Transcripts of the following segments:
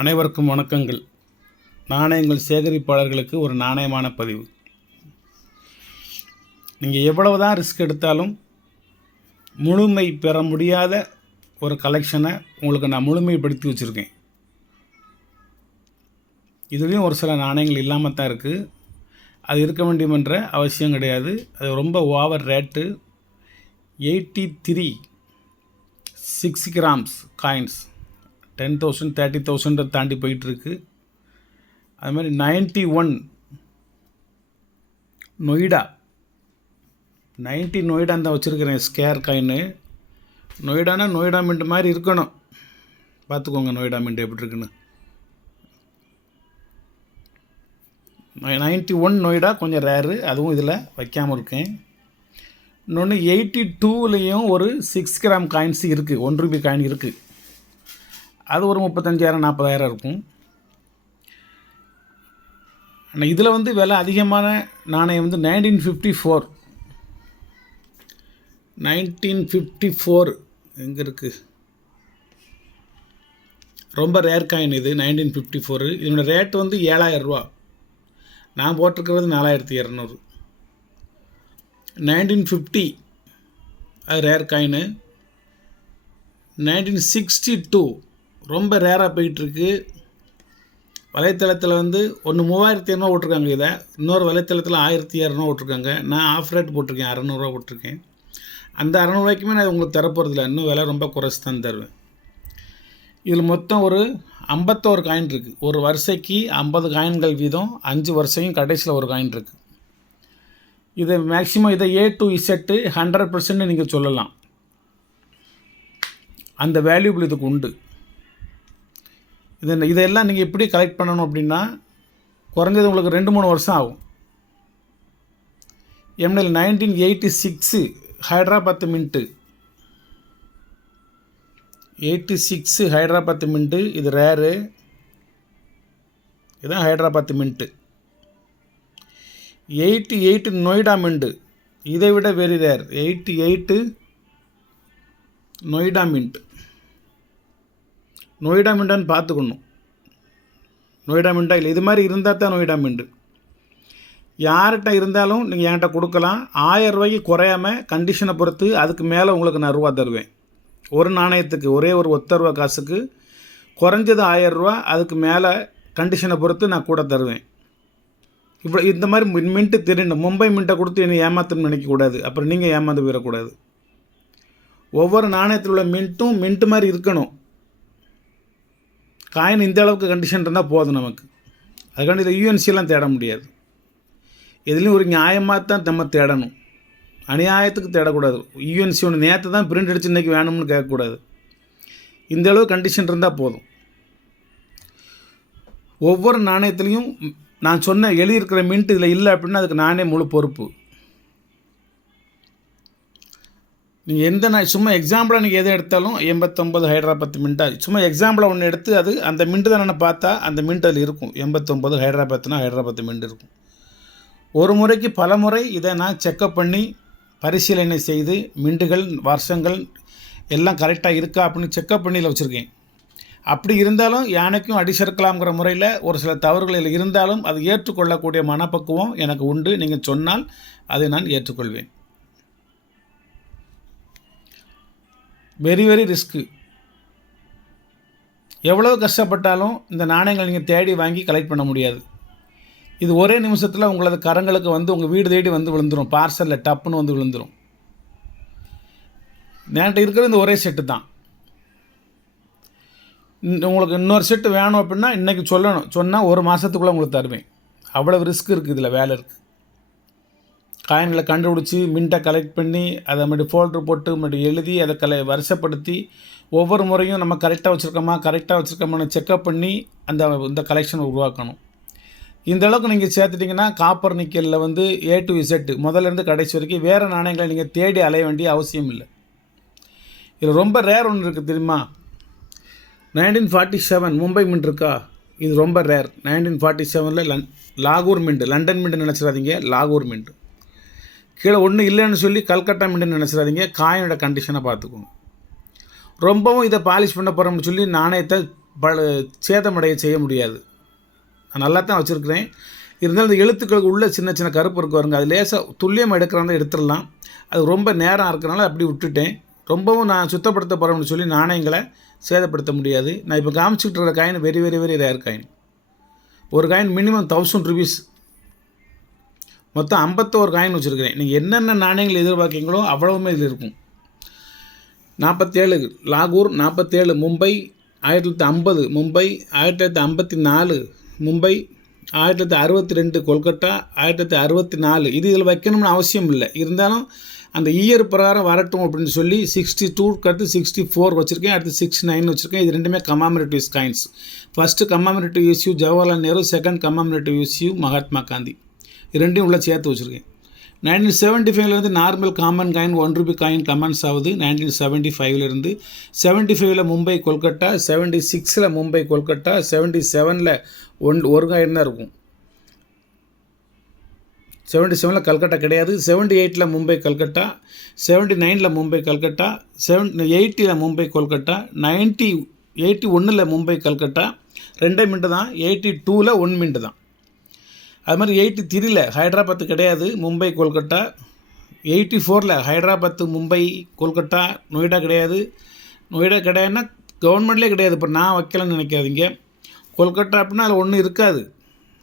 அனைவருக்கும் வணக்கங்கள். நாணயங்கள் சேகரிப்பாளர்களுக்கு ஒரு நாணயமான பதிவு. நீங்கள் எவ்வளவு தான் ரிஸ்க் எடுத்தாலும் முழுமை பெற முடியாத ஒரு கலெக்ஷனை உங்களுக்கு நான் முழுமைப்படுத்தி வச்சுருக்கேன். இதுலேயும் ஒரு சில நாணயங்கள் இல்லாமல் தான் இருக்குது. அது இருக்க வேண்டியமன்ற அவசியம் கிடையாது. அது ரொம்ப ஓவர் ரேட்டு. 83 6 கிராம்ஸ் காயின்ஸ் 10,000 30,000 தாண்டி போயிட்டுருக்கு. அதுமாதிரி 91 நொய்டா 90 நொய்டா தான் வச்சுருக்கிறேன். ஸ்கேர் காயின்னு. நொய்டானா நொய்டா மின்ட் மாதிரி இருக்கணும். பார்த்துக்கோங்க நொய்டா மின்ட் எப்படி இருக்குன்னு. 91 நொய்டா கொஞ்சம் ரேரு, அதுவும் இதில் வைக்காமல் இருக்கேன். இன்னொன்று 82லேயும் ஒரு 6 கிராம் காயின்ஸ் இருக்குது. 1 ரூபி காயின் இருக்குது. அது ஒரு 35,000 40,000 இருக்கும். ஆனால் இதில் வந்து விலை அதிகமான நாணயம் வந்து 1954 எங்கே இருக்குது? ரொம்ப ரேர் காயின் இது. 1954 இதனோட ரேட் வந்து 7,000 ரூபா. நான் போட்டிருக்கிறது 4,200. 1950 அது ரேர் காயின்னு. 1962 ரொம்ப ரேராக போயிட்டுருக்கு. வலைத்தளத்தில் வந்து ஒன்று 3,500 விட்ருக்காங்க. இதை இன்னொரு வலைத்தளத்தில் 1,200 விட்ருக்காங்க. நான் ஆஃப் ரேட் போட்டிருக்கேன், 600 போட்டிருக்கேன். அந்த 600 நான் உங்களுக்கு தரப்போகிறதில்ல. இன்னும் விலை ரொம்ப குறைச்சி தான் தருவேன். இதில் மொத்தம் ஒரு 51 காயின் இருக்குது. ஒரு வரிசைக்கு 50 காயின்கள் வீதம். 5 வருஷையும் கடைசியில் ஒரு காயின் இருக்குது. இதை மேக்ஸிமம் இதை A to Z 100% நீங்கள் சொல்லலாம். அந்த வேல்யூபிள் இதுக்கு உண்டு. இதெல்லாம் நீங்கள் எப்படி கலெக்ட் பண்ணணும் அப்படின்னா, குறைஞ்சது உங்களுக்கு 2-3 வருஷம் ஆகும். எம்எல் 1986 ஹைதராபாத் மின்ட்டு. 86 ஹைதராபாத் மின்ட்டு. இது ரேரு. இதுதான் ஹைதராபாத் மின்ட்டு. 88 நொய்டா மின்ட்டு. இதை விட very rare. 88 Noida mint. Noida மின்ட்டான்னு பார்த்துக்கணும். நொய்டா மின்ட்டா இல்லை, இது மாதிரி இருந்தால் தான் நொய்டா மின்ட்டு. யார்கிட்ட இருந்தாலும் நீங்கள் என்கிட்ட கொடுக்கலாம். 1000 ரூபாய்க்கு குறையாமல் கண்டிஷனை பொறுத்து அதுக்கு மேலே உங்களுக்கு நான் ரூபா தருவேன். ஒரு நாணயத்துக்கு ஒரே ஒரு ஒத்த ரூபா காசுக்கு குறைஞ்சது 1000 ரூபா, அதுக்கு மேலே கண்டிஷனை பொறுத்து நான் கூட தருவேன். இப்போ இந்த மாதிரி மின்ட்டு தெரியணும். மும்பை மின்ட்டை கொடுத்து என்னை ஏமாத்தணும்னு நினைக்கக்கூடாது. அப்புறம் நீங்கள் ஏமாந்து போயிடக்கூடாது. ஒவ்வொரு நாணயத்தில் உள்ள மின்ட்டும் மின்ட்டு மாதிரி இருக்கணும். காயின் இந்த அளவுக்கு கண்டிஷன் இருந்தால் போதும் நமக்கு. அதுக்காண்டி இதை யூஎன்சிலாம் தேட முடியாது. இதுலேயும் ஒரு நியாயமாக தான் நம்ம தேடணும். அநியாயத்துக்கு தேடக்கூடாது. யூஎன்சி ஒன்று நேற்று தான் பிரிண்ட் அடித்து இன்றைக்கி வேணும்னு கேட்கக்கூடாது. இந்த அளவு கண்டிஷன் இருந்தால் போதும். ஒவ்வொரு நாணயத்துலேயும் நான் சொன்ன எழுதியிருக்கிற மின்ட் இதில் இல்லை அப்படின்னா அதுக்கு நானே முழு பொறுப்பு. நீங்கள் எந்த சும்மா எக்ஸாம்பிளாக நீங்கள் எதை எடுத்தாலும் 89 ஹைதராபாத் மின்ட்டாக சும்மா எக்ஸாம்பிளாக ஒன்று எடுத்து அது அந்த மின்ட்டு தானே பார்த்தா அந்த மின்ட் அதில் இருக்கும். 89 ஹைதராபாத்னா ஹைதராபாத் மின்ட் இருக்கும். ஒரு முறைக்கு பல முறை இதை நான் செக்கப் பண்ணி பரிசீலனை செய்து மின்ட்டுகள் வருஷங்கள் எல்லாம் கரெக்டாக இருக்கா அப்படின்னு செக்கப் பண்ணி வச்சுருக்கேன். அப்படி இருந்தாலும் யானைக்கும் அடி சேர்க்கலாம்ங்கிற முறையில் ஒரு சில தவறுகளில் இருந்தாலும் அது ஏற்றுக்கொள்ளக்கூடிய மனப்பக்குவம் எனக்கு உண்டு. நீங்கள் சொன்னால் அதை நான் ஏற்றுக்கொள்வேன். Very very risk. எவ்வளோ கஷ்டப்பட்டாலும் இந்த நாணயங்கள் நீங்கள் தேடி வாங்கி கலெக்ட் பண்ண முடியாது. இது ஒரே நிமிஷத்தில் உங்களது கரங்களுக்கு வந்து உங்கள் வீடு தேடி வந்து விழுந்துடும். பார்சலில் டப்புன்னு வந்து விழுந்துடும். நேற்று இருக்கிற இந்த ஒரே செட்டு தான். உங்களுக்கு இன்னொரு செட்டு வேணும் அப்படின்னா இன்றைக்கி சொல்லணும். சொன்னால் ஒரு மாதத்துக்குள்ளே உங்களுக்கு தருவேன். அவ்வளோ ரிஸ்க் இருக்குது. இதில் வேலை இருக்குது. காயின்களை கண்டுபிடிச்சி மின்ட்டை கலெக்ட் பண்ணி அதை மாதிரி ஃபோல்டர் போட்டு மட்டும் எழுதி அதை வரிசைப்படுத்தி ஒவ்வொரு முறையும் நம்ம கரெக்டாக வச்சுருக்கோமான்னு செக்கப் பண்ணி இந்த கலெக்ஷனை உருவாக்கணும். இந்த அளவுக்கு நீங்கள் சேர்த்துட்டிங்கன்னா காப்பர் நிக்கலில் வந்து A to Z முதல்லேருந்து கடைசி வரைக்கும் வேறு நாணயங்களை நீங்கள் தேடி அலைய வேண்டிய அவசியம் இல்லை. இதில் ரொம்ப ரேர் ஒன்று இருக்குது தெரியுமா? 1947 மும்பை மின்ட் இருக்கா? இது ரொம்ப ரேர். 1947 லாகூர் மின்ட். லண்டன் மின்ட் நினச்சிடாதீங்க, லாகூர் மின்ட். கீழே ஒன்றும் இல்லைன்னு சொல்லி கல்கட்டா மின்ட்டுன்னு நினச்சிடாதீங்க. காயினோட கண்டிஷனை பார்த்துக்கோங்க. ரொம்பவும் இதை பாலிஷ் பண்ண போகிறோம்னு சொல்லி நாணயத்தை சேதமடைய செய்ய முடியாது. நான் நல்லா தான் வச்சுருக்கிறேன். இருந்தாலும் இந்த எழுத்துக்களுக்கு உள்ள சின்ன சின்ன கருப்பு இருக்கு வருங்க, அது லேசாக துல்லியமாக எடுக்கிறாங்க எடுத்துடலாம். அது ரொம்ப நேரம் இருக்கிறனால அப்படி விட்டுட்டேன். ரொம்பவும் நான் சுத்தப்படுத்த போகிறோம்னு சொல்லி நாணயங்களை சேதப்படுத்த முடியாது. நான் இப்போ காமிச்சிக்கிட்டு இருக்கிற coin very very very rare coin. ஒரு காயின் மினிமம் 1000 ருபீஸ். மொத்தம் 51 காயின் வச்சுருக்கிறேன். நீங்கள் என்னென்ன நாணயங்கள் எதிர்பார்க்கீங்களோ அவ்வளவுமே இதில் இருக்கும். 47 லாகூர், 47 மும்பை, 1950 மும்பை, 1954 மும்பை, 1962 கொல்கட்டா, 1964. இது இதில் வைக்கணும்னு அவசியம் இல்லை. இருந்தாலும் அந்த இயர் பிரகாரம் வரட்டும் அப்படின்னு சொல்லி 62 அடுத்து 64 வச்சுருக்கேன், அடுத்து 69 வச்சுருக்கேன். இது ரெண்டுமே commemorative coins. First commemorative issue Jawaharlal Nehru, second commemorative issue Mahatma Gandhi. இது ரெண்டையும் உள்ள சேர்த்து வச்சுருக்கேன். 1975 normal common coin 1 rupee coin comments ஆகுது. 1975 75 மும்பை கொல்கட்டா, 76 மும்பை கொல்கட்டா, 77 ஒரு காயின் தான் இருக்கும். 77 கல்கட்டா கிடையாது. 78 மும்பை கல்கட்டா, 79 மும்பை கல்கட்டா, 80 மும்பை கொல்கட்டா, 81 மும்பை கல்கட்டா. 2 மின்ட்டு தான். 82 1 மின்ட்டு தான். அது மாதிரி 83 ஹைதராபாத்து கிடையாது, மும்பை கொல்கட்டா. 84 ஹைதராபாத்து மும்பை கொல்கட்டா. நொய்டா கிடையாது. நொய்டா கிடையாதுன்னா கவர்மெண்ட்லேயே கிடையாது. இப்போ நான் வைக்கலன்னு நினைக்காதீங்க. கொல்கட்டா அப்படின்னா அதில் ஒன்றும் இருக்காது.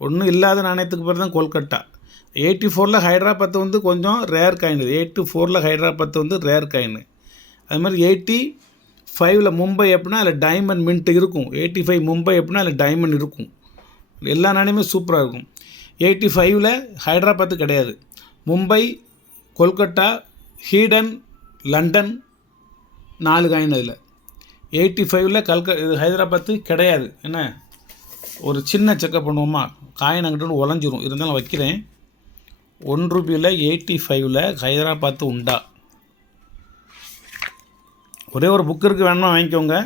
ஒன்றும் இல்லாத நாணயத்துக்கு பேர் தான் கொல்கட்டா. 84 ஹைதராபாத்து வந்து கொஞ்சம் ரேர் காயின். 84 ஹைதராபாத்து வந்து ரேர் காயின். அது மாதிரி 85 மும்பை அப்படின்னா அதில் டைமண்ட் மின்ட் இருக்கும். 85 மும்பை அப்படின்னா அதில் டைமண்ட் இருக்கும். எல்லா நாணயமே சூப்பராக இருக்கும். 85 ஹைதராபாத்து கிடையாது. மும்பை, கொல்கட்டா, ஹீடன், லண்டன் 4 காயின் அதில். 85 ஹைதராபாத்து கிடையாது. என்ன ஒரு சின்ன செக்கப் பண்ணுவோமா, காயின் அங்கிட்டு உடஞ்சிரும். இருந்தாலும் வைக்கிறேன். 1 ரூபியில் 85 ஹைதராபாத்து உண்டா? ஒரே ஒரு புக் இருக்குது, வேணுமா வாங்கிக்கோங்க.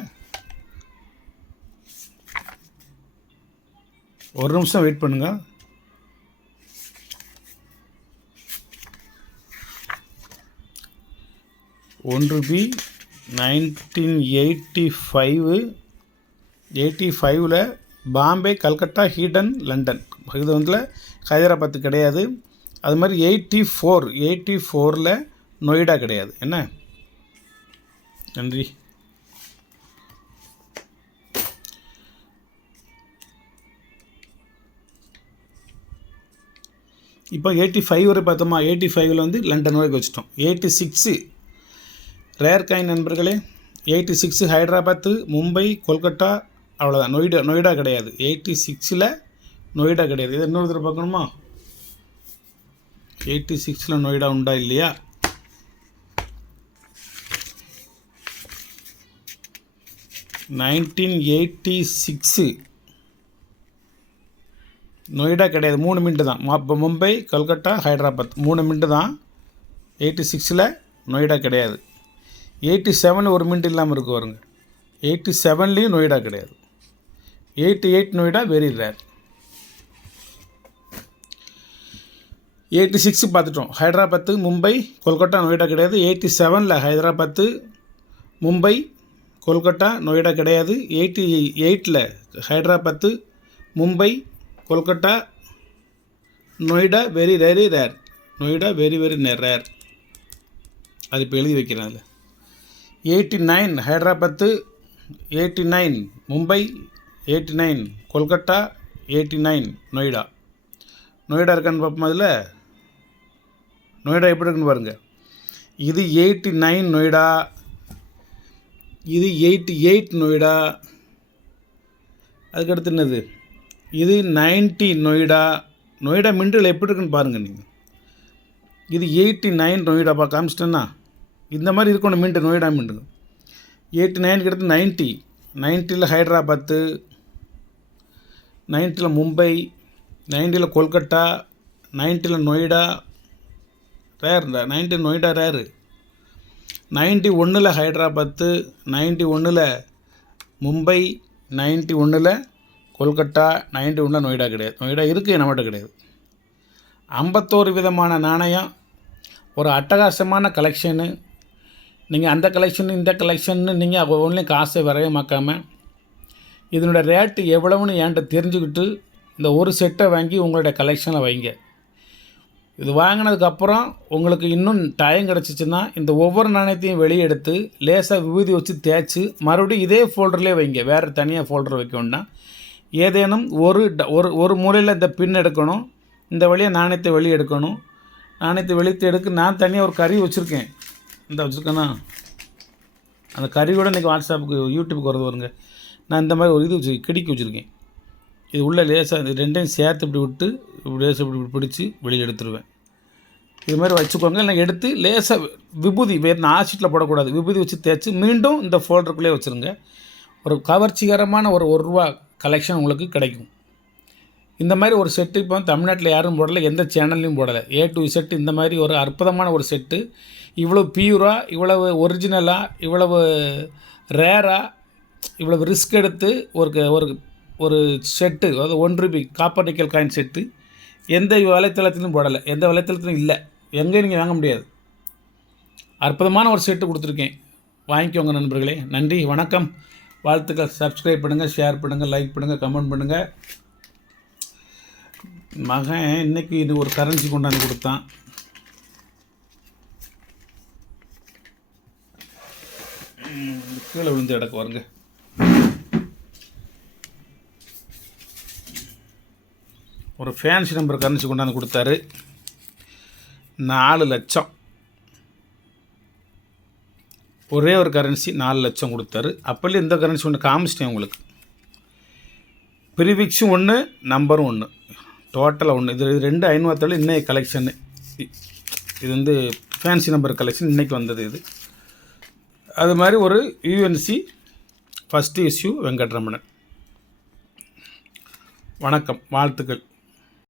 ஒரு நிமிஷம் வெயிட் பண்ணுங்கள். ₹1 1985 பாம்பே, கல்கட்டா, ஹீடன், லண்டன். இது வந்து ஹைதராபாத்து கிடையாது. அது மாதிரி 84 நொய்டா கிடையாது. என்ன, நன்றி. இப்போ 85 வரை பார்த்தோமா. 85 வந்து லண்டன் வரைக்கும் வச்சுட்டோம். 86 ரேர் காயின் நண்பர்களே. 86 ஹைதராபாத்து, மும்பை, கொல்கட்டா, அவ்வளோதான். நொய்டா கிடையாது. 86 நொய்டா கிடையாது. இது இன்னொரு தடவை பார்க்கணுமா? 86 நொய்டா உண்டா இல்லையா? $1986 நொய்டா கிடையாது. 3 மின்ட்டு தான். இப்போ மும்பை, கல்கட்டா, ஹைதராபாத் 3 மின்ட்டு தான். 86 நொய்டா கிடையாது. 87 ஒரு மின்ட் இல்லாமல் இருக்கு வருங்க. 87 நொய்டா கிடையாது. 88 நொய்டா வெரி ரேர். 86 பார்த்துட்டோம். ஹைதராபாத்து, மும்பை, கொல்கட்டா, நொய்டா கிடையாது. 87 ஹைதராபாத்து, மும்பை, கொல்கட்டா, நொய்டா கிடையாது. 88 Hyderabad, Mumbai, Kolkata, Noida very very rare. Noida very very rare. அது இப்போ எழுதி வைக்கிறேன். அதில் 89 ஹைதராபாத்து, 89 மும்பை, 89 கொல்கட்டா, 89 நொய்டா. நொய்டா இருக்கான்னு பார்ப்போம். அதில் நொய்டா எப்படி இருக்குன்னு பாருங்கள். இது 89 நொய்டா, இது 88 நொய்டா. அதுக்கடுத்து என்னது? இது 90 நொய்டா. நொய்டா மின்டில் எப்படி இருக்குன்னு பாருங்கள் நீங்கள். இது 89 நொய்டா காமிச்சிட்டேன்னா இந்த மாதிரி இருக்கணும் மின்ட்டு. நொய்டா மின்ட்டு 89 அடுத்து 90 ஹைதராபாத்து, 90 மும்பை, 90 கொல்கட்டா, 90 நொய்டா ரேர். 90 நொய்டா ரேரு. 91 ஹைதராபாத்து, 91 மும்பை, 91 கொல்கட்டா, 91 நொய்டா கிடையாது. நொய்டா இருக்குது, நம்மகிட்ட கிடையாது. 51 விதமான நாணயம், ஒரு அட்டகாசமான கலெக்ஷனு. நீங்கள் அந்த கலெக்ஷன் இந்த கலெக்ஷன்னு நீங்கள் ஒன்றும் காசை விரயமாக்காமல் இதனோட ரேட்டு எவ்வளவுன்னு என்கிட்ட தெரிஞ்சுக்கிட்டு இந்த ஒரு செட்டை வாங்கி உங்களுடைய கலெக்ஷனில் வைங்க. இது வாங்கினதுக்கப்புறம் உங்களுக்கு இன்னும் டைம் கிடச்சிச்சின்னா இந்த ஒவ்வொரு நாணயத்தையும் வெளியே எடுத்து லேசாக விபூதி வச்சு தேய்ச்சி மறுபடியும் இதே ஃபோல்டர்லேயே வைங்க. வேறு தனியாக ஃபோல்டர் வைக்க வேண்டாம். ஏதேனும் ஒரு மூலையில் இந்த பின் எடுக்கணும், இந்த வழியாக நாணயத்தை வெளியே எடுக்கணும். நாணயத்தை வெளியே எடுக்க நான் தனியாக ஒரு கறி வச்சுருக்கேன். இந்த வச்சுருக்கேன்னா அந்த கறி கூட இன்றைக்கி வாட்ஸ்அப்புக்கு யூடியூப்புக்கு வரது வருங்க. நான் இந்த மாதிரி ஒரு இது கிடிக்கி வச்சுருக்கேன். இது உள்ளே லேசாக இது ரெண்டையும் சேர்த்து இப்படி விட்டு இப்படி லேசாக இப்படி பிடிச்சி வெளியில் எடுத்துருவேன். இது மாதிரி வச்சுக்கோங்க. இல்லை எடுத்து லேசாக விபூதி வேறு ஆசிட்டில் போடக்கூடாது, விபூதி வச்சு தேய்ச்சி மீண்டும் இந்த ஃபோல்டருக்குள்ளே வச்சுருங்க. ஒரு கவர்ச்சிகரமான ஒரு ரூபா கலெக்ஷன் உங்களுக்கு கிடைக்கும். இந்த மாதிரி ஒரு செட்டு இப்போ தமிழ்நாட்டில் யாரும் போடலை, எந்த சேனல்லையும் போடலை. A to Z இந்த மாதிரி ஒரு அற்புதமான ஒரு செட்டு. இவ்வளோ பியூராக, இவ்வளவு ஒரிஜினலாக, இவ்வளவு ரேராக, இவ்வளவு ரிஸ்க் எடுத்து ஒரு செட்டு, அதாவது ₹1 காப்பர் நிக்கல் காயின் செட்டு எந்த வலைத்தளத்திலும் போடலை, எந்த வலைத்தளத்திலும் இல்லை, எங்கேயும் நீங்கள் வாங்க முடியாது. அற்புதமான ஒரு செட்டு கொடுத்துருக்கேன். வாங்கிக்கோங்க நண்பர்களே. நன்றி, வணக்கம், வாழ்த்துக்கள். சப்ஸ்கிரைப் பண்ணுங்கள், ஷேர் பண்ணுங்கள், லைக் பண்ணுங்கள், கமெண்ட் பண்ணுங்கள். மகன் இன்றைக்கி இது ஒரு கரன்சி கொண்டாந்து கொடுத்தான். கீழே விழுந்து இடக்கு வருங்க. ஒரு ஃபேன்சி நம்பர் கரன்சி கொண்டாந்து கொடுத்தாரு. 4 லட்சம். ஒரே ஒரு கரன்சி 4 லட்சம் கொடுத்தாரு. அப்போல்லாம் இந்த கரன்சி ஒன்று காமிச்சிட்டேன் உங்களுக்கு. ப்ரீஃபிக்ஸும் ஒன்று, நம்பரும் ஒன்று, டோட்டலாக ஒன்று. இது 2 500 இன்றைய கலெக்ஷனு. இது ஃபேன்சி நம்பர் கலெக்ஷன் இன்றைக்கி வந்தது. இது அது மாதிரி ஒரு UNC ஃபஸ்ட்டு இஷ்யூ வெங்கட்ரமணன். வணக்கம், வாழ்த்துக்கள்.